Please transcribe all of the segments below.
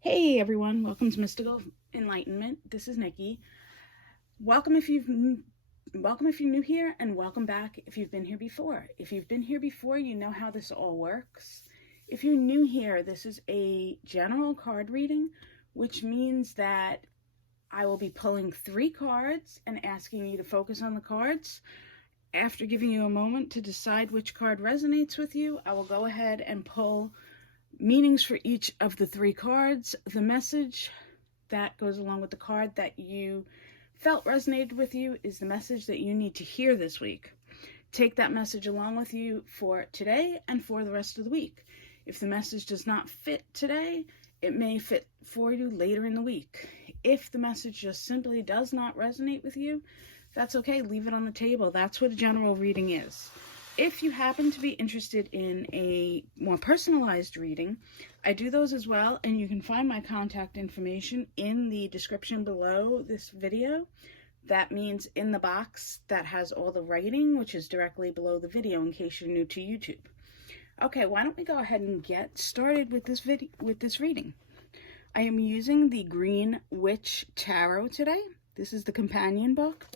Hey everyone, welcome to Mystical Enlightenment. This is Nikki. Welcome if you're new here, and welcome back if you've been here before. If you've been here before, you know how this all works. If you're new here, this is a general card reading, which means that I will be pulling 3 cards and asking you to focus on the cards. After giving you a moment to decide which card resonates with you, I will go ahead and pull meanings for each of the 3 cards. The message that goes along with the card that you felt resonated with you is the message that you need to hear this week. Take that message along with you for today and for the rest of the week. If the message does not fit today, it may fit for you later in the week. If the message just simply does not resonate with you, that's okay. Leave it on the table. That's what a general reading is. If you happen to be interested in a more personalized reading, I do those as well, and you can find my contact information in the description below this video. That means in the box that has all the writing, which is directly below the video in case you're new to YouTube. Okay, why don't we go ahead and get started with this reading. I am using the Green Witch Tarot today. This is the companion book.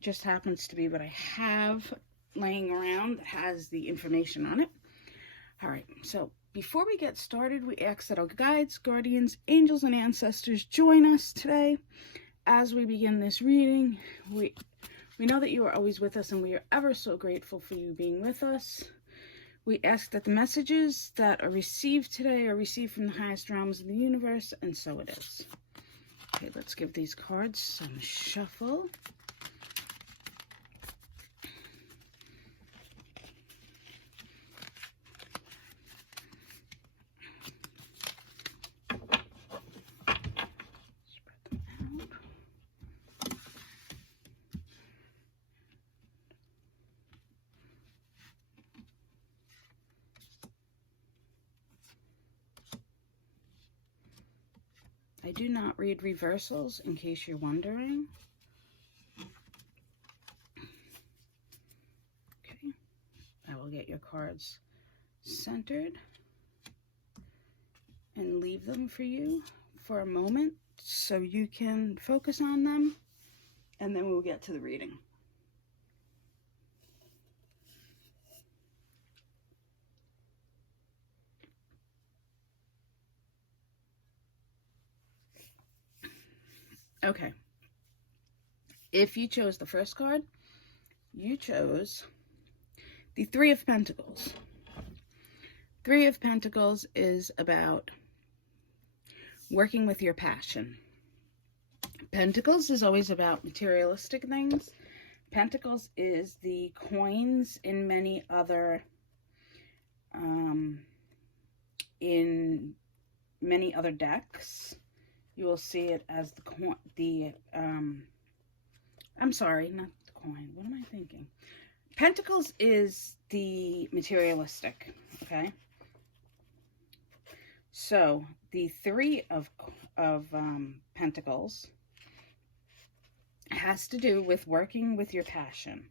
Just happens to be what I have laying around that has the information on it. All right, so before we get started, we ask that our guides, guardians, angels, and ancestors join us today as we begin this reading. We know that you are always with us, and we are ever so grateful for you being with us. We ask that the messages that are received today are received from the highest realms of the universe, and so it is. Okay, let's give these cards some shuffle. I do not read reversals, in case you're wondering. Okay, I will get your cards centered and leave them for you for a moment so you can focus on them, and then we'll get to the reading. Okay, if you chose the first card, you chose the 3 of Pentacles. 3 of Pentacles is about working with your passion. Pentacles is always about materialistic things. Pentacles is the coins in many other decks. You will see it as I'm sorry, not the coin. What am I thinking? Pentacles is the materialistic, okay? So the 3 of Pentacles has to do with working with your passion.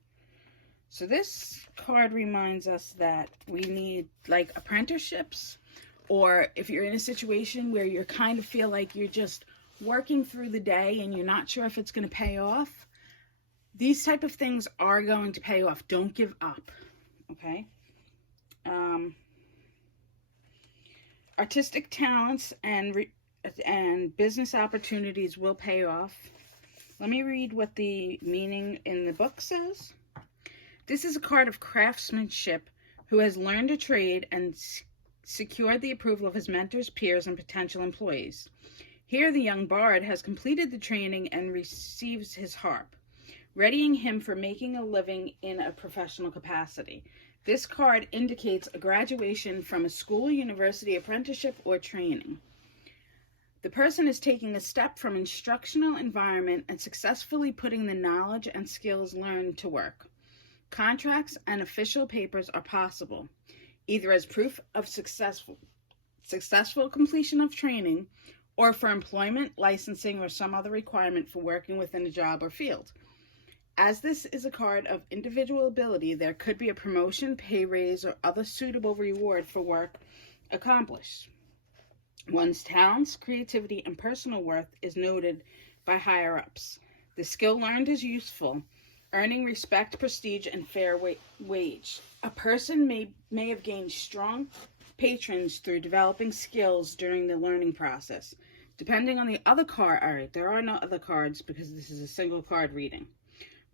So this card reminds us that we need like apprenticeships, or if you're in a situation where you kind of feel like you're just working through the day and you're not sure if it's going to pay off, these type of things are going to pay off. Don't give up, okay? Artistic talents and business opportunities will pay off. Let me read what the meaning in the book says. This is a card of craftsmanship who has learned a trade and secured the approval of his mentors, peers, and potential employees. Here, the young bard has completed the training and receives his harp, readying him for making a living in a professional capacity. This card indicates a graduation from a school, university, apprenticeship, or training. The person is taking a step from instructional environment and successfully putting the knowledge and skills learned to work. Contracts and official papers are possible, either as proof of successful completion of training, or for employment, licensing, or some other requirement for working within a job or field. As this is a card of individual ability, there could be a promotion, pay raise, or other suitable reward for work accomplished. One's talents, creativity, and personal worth is noted by higher-ups. The skill learned is useful, earning respect, prestige, and fair wage. A person may have gained strong patrons through developing skills during the learning process. Depending on the other card, all right, there are no other cards because this is a single card reading.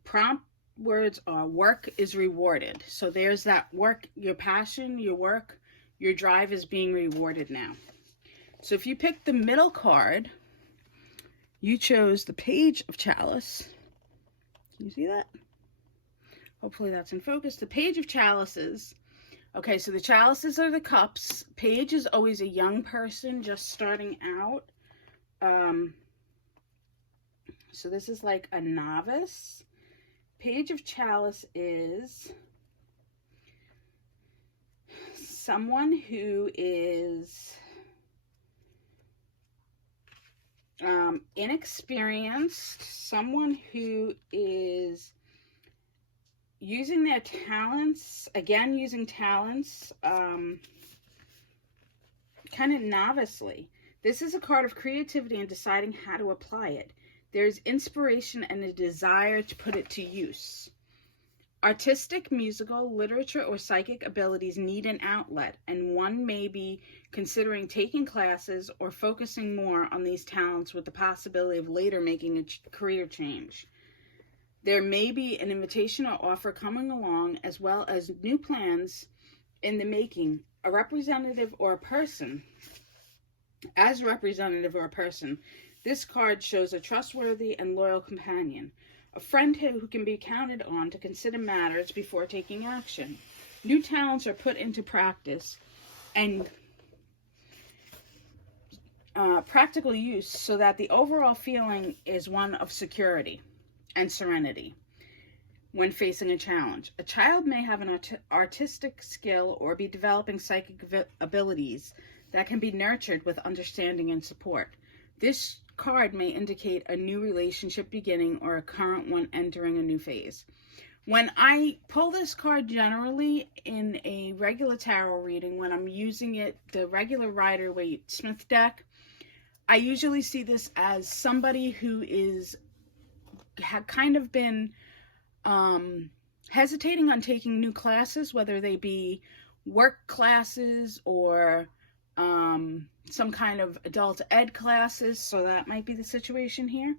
Prompt words are work is rewarded. So there's that work, your passion, your work, your drive is being rewarded now. So if you pick the middle card, you chose the Page of Chalice. Can you see that? Hopefully that's in focus. The Page of Chalices. Okay, so the chalices are the cups. Page is always a young person just starting out. So this is like a novice. Page of Chalice is someone who is inexperienced, someone who is using their talents, again, using talents kind of novicely. This is a card of creativity and deciding how to apply it. There's inspiration and a desire to put it to use. Artistic, musical, literature, or psychic abilities need an outlet, and one may be considering taking classes or focusing more on these talents with the possibility of later making a career change. There may be an invitation or offer coming along, as well as new plans in the making. A representative or a person, as representative or a person, this card shows a trustworthy and loyal companion, a friend who can be counted on to consider matters before taking action. New talents are put into practice and practical use so that the overall feeling is one of security and serenity when facing a challenge. A child may have an artistic skill or be developing psychic abilities that can be nurtured with understanding and support. This card may indicate a new relationship beginning or a current one entering a new phase. When I pull this card generally in a regular tarot reading, when I'm using it, the regular Rider-Waite-Smith deck, I usually see this as somebody who had kind of been hesitating on taking new classes, whether they be work classes or some kind of adult ed classes, so that might be the situation here.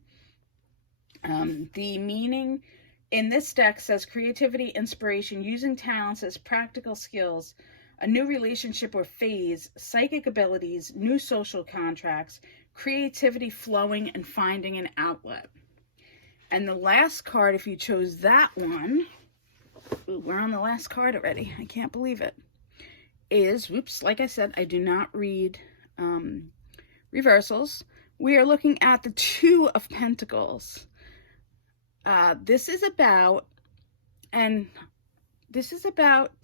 The meaning in this deck says creativity, inspiration, using talents as practical skills, a new relationship or phase, psychic abilities, new social contracts, creativity flowing, and finding an outlet. And the last card, if you chose that one, ooh, we're on the last card already, I can't believe it, is, whoops, like I said, I do not read reversals. We are looking at the Two of Pentacles. This is about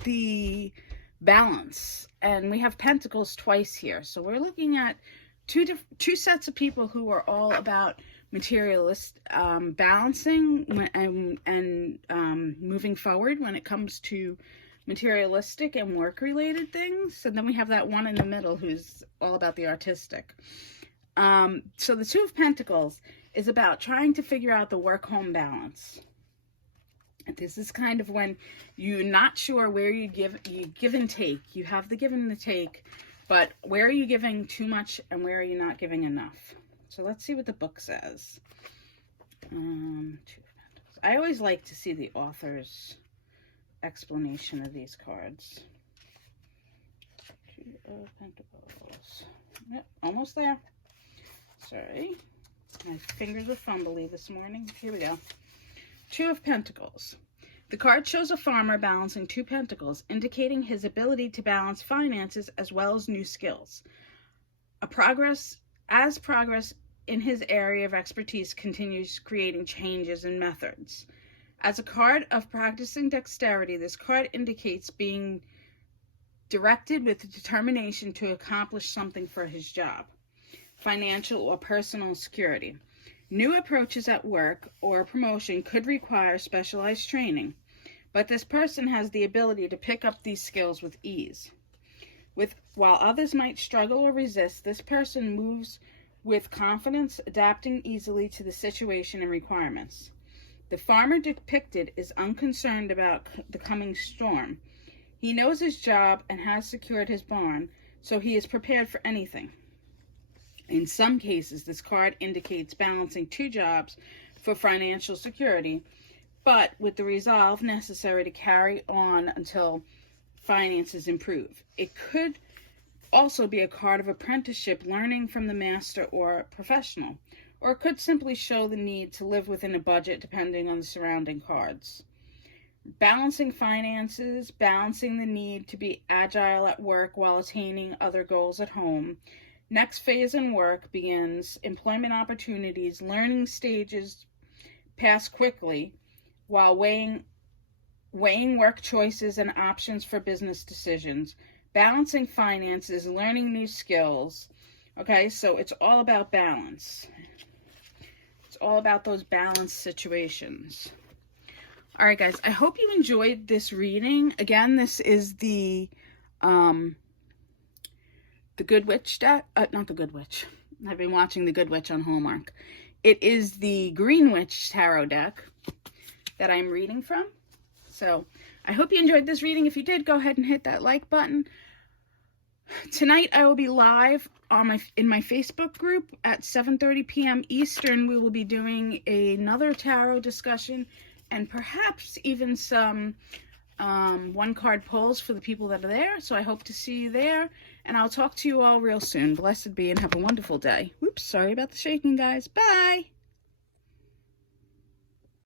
the balance, and we have Pentacles twice here. So we're looking at two sets of people who are all about materialist balancing and moving forward when it comes to materialistic and work-related things. And then we have that one in the middle who's all about the artistic. So the Two of Pentacles is about trying to figure out the work-home balance. This is kind of when you're not sure where you give and take. You have the give and the take, but where are you giving too much and where are you not giving enough? So let's see what the book says. Two of Pentacles. I always like to see the author's explanation of these cards. Two of Pentacles. Yep, almost there. Sorry. My fingers were fumbly this morning. Here we go. Two of Pentacles. The card shows a farmer balancing two pentacles, indicating his ability to balance finances as well as new skills. Progress in his area of expertise continues creating changes in methods. As a card of practicing dexterity, this card indicates being directed with determination to accomplish something for his job, financial or personal security. New approaches at work or promotion could require specialized training, but this person has the ability to pick up these skills with ease. While others might struggle or resist, this person moves with confidence, adapting easily to the situation and requirements. The farmer depicted is unconcerned about the coming storm. He knows his job and has secured his barn, so he is prepared for anything. In some cases, this card indicates balancing two jobs for financial security, but with the resolve necessary to carry on until finances improve. It could also be a card of apprenticeship, learning from the master or professional, or it could simply show the need to live within a budget depending on the surrounding cards. Balancing finances, balancing the need to be agile at work while attaining other goals at home. Next phase in work begins. Employment opportunities, learning stages pass quickly while weighing work choices and options for business decisions. Balancing finances, learning new skills. Okay, so it's all about balance. It's all about those balanced situations. All right, guys, I hope you enjoyed this reading. Again, this is the Good Witch deck. Not the Good Witch. I've been watching the Good Witch on Hallmark. It is the Green Witch tarot deck that I'm reading from. So I hope you enjoyed this reading. If you did, go ahead and hit that like button. Tonight I will be live on in my Facebook group at 7:30 p.m. Eastern. We will be doing another tarot discussion and perhaps even some one-card pulls for the people that are there. So I hope to see you there, and I'll talk to you all real soon. Blessed be and have a wonderful day. Oops, sorry about the shaking, guys. Bye!